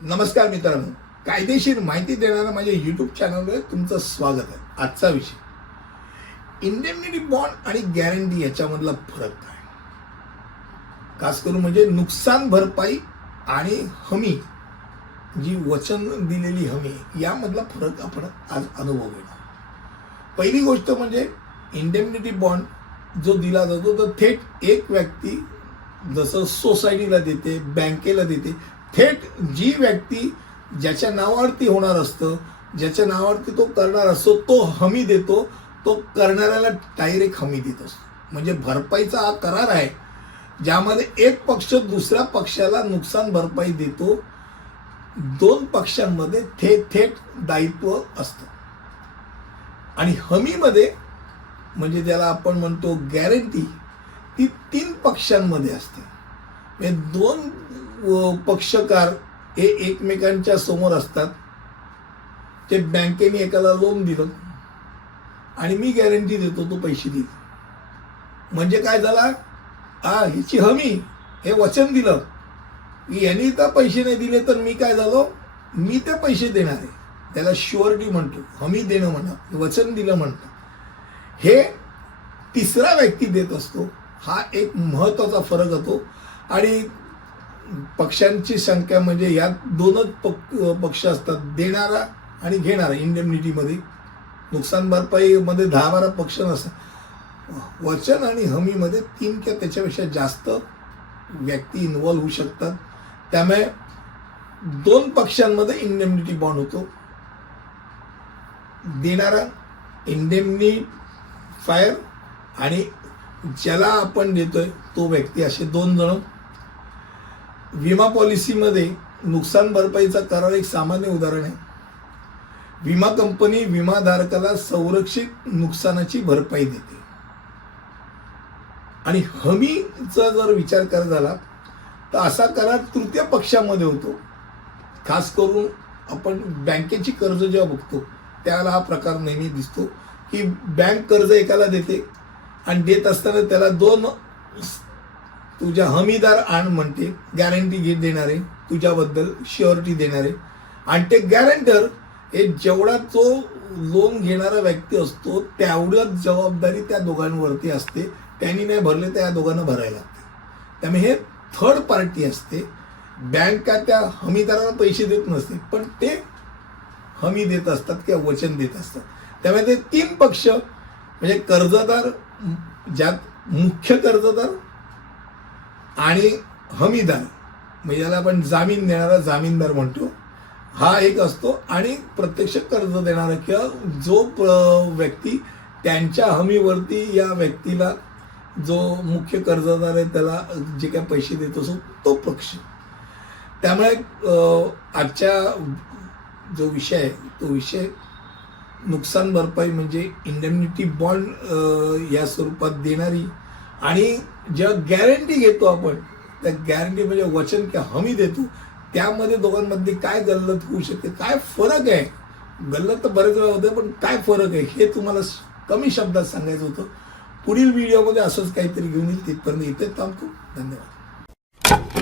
नमस्कार मित्रांनो. कायदेशीर माहिती देणाऱ्या माझ्या युट्यूब चॅनलवर तुमचं स्वागत आहे. आजचा विषय. इंडेमनिटी बॉन्ड आणि गॅरंटी याच्यामधला फरक काय? खास करून म्हणजे नुकसान भरपाई आणि हमी जी वचन दिलेली हमी यामधला फरक आपण आज अनुभव घेणार पहिली गोष्ट म्हणजे इंडेमनिटी बॉन्ड जो दिला जातो तो थेट एक व्यक्ती जसं सोसायटीला देते बँकेला देते थेट जी व्यक्ती ज्याच्या नावावरती होणार असतं ज्याच्या नावावरती तो करणार असतो तो हमी देतो तो करणाऱ्याला डायरेक्ट हमी देत असतो. म्हणजे भरपाईचा हा करार आहे ज्यामध्ये एक पक्ष दुसऱ्या पक्षाला नुकसान भरपाई देतो दोन पक्षांमध्ये थेट थेट दायित्व असतं. आणि हमीमध्ये म्हणजे ज्याला आपण म्हणतो गॅरंटी ती तीन पक्षांमध्ये असते. म्हणजे दोन पक्षकार हे एकमेकांच्या समोर असतात. ते बँकेने एकाला लोन दिलं आणि मी गॅरंटी देतो तो पैसे देईल. म्हणजे काय झाला? हा हिची हमी हे वचन दिलं. की यांनी तर पैसे नाही दिले? तर मी काय झालो? मी ते पैसे देणार आहे. त्याला शुअरिटी म्हणतो हमी देणं म्हणा वचन दिलं म्हणणं हे तिसरा व्यक्ती देत असतो. हा एक महत्त्वाचा फरक होतो. आणि पक्षांची संख्या म्हणजे यात दोनच पक पक्ष असतात देणारा आणि घेणारा इंडेमनिटीमध्ये नुकसान भरपाईमध्ये दहा बारा पक्ष नसतात. वचन आणि हमीमध्ये तीन किंवा त्याच्यापेक्षा जास्त व्यक्ती इन्वॉल्व्ह होऊ शकतात. त्यामुळे दोन पक्षांमध्ये इंडेमनिटी बॉन्ड होतो. देणारा इंडेमनी फायर आणि ज्याला आपण देतोय तो व्यक्ती असे दोन जण विमा पॉलिसीमध्ये नुकसान भरपाईचा करार एक सामान्य उदाहरण आहे. विमा कंपनी विमाधारकाला संरक्षित नुकसानाची भरपाई देते. आणि हमीचा जर विचार करत झाला तर असा करार तृतीय पक्षामध्ये होतो. खास करून आपण बँकेची कर्ज जेव्हा बघतो त्याला हा प्रकार नेहमी दिसतो की बँक कर्ज एकाला देते आणि देत असताना त्याला दोन तुझ्या हमीदार आण म्हणते गॅरंटी घेत देणारे तुझ्याबद्दल शुअरिटी देणारे. आणि ते गॅरंटर हे जेवढा तो लोन घेणारा व्यक्ती असतो तेवढ्याच जबाबदारी त्या दोघांवरती असते. त्यांनी नाही भरले तर या दोघांना भरायला लागते. त्यामुळे हे थर्ड पार्टी असते. बँक का त्या हमीदाराला पैसे देत नसते पण ते हमी देत असतात किंवा वचन देत असतात. त्यामुळे ते तीन पक्ष म्हणजे कर्जदार ज्यात मुख्य कर्जदार आणि हमीदार. म्हणजे याला आपण जामीन देणारा जामीनदार म्हणतो. हा एक असतो आणि प्रत्यक्ष कर्ज देणारा किंवा जो प- व्यक्ती त्यांच्या हमीवरती या व्यक्तीला जो मुख्य कर्जदार आहे त्याला जे काय पैसे देत असो तो पक्ष. त्यामुळे आजच्या जो विषय आहे तो विषय नुकसान भरपाई म्हणजे इंडेमनिटी बॉन्ड या स्वरूपात देणारी आणि जेव्हा गॅरंटी घेतो आपण त्या गॅरंटी म्हणजे वचन किंवा हमी देतो त्यामध्ये दोघांमध्ये काय गल्लत होऊ शकते काय फरक आहे? गल्लत तर बरेच वेळा होते पण काय फरक आहे? हे तुम्हाला कमी शब्दात सांगायचं होतं. पुढील व्हिडिओमध्ये असंच काहीतरी घेऊन येईल तिथपर्यंत इथे थांबतो. धन्यवाद.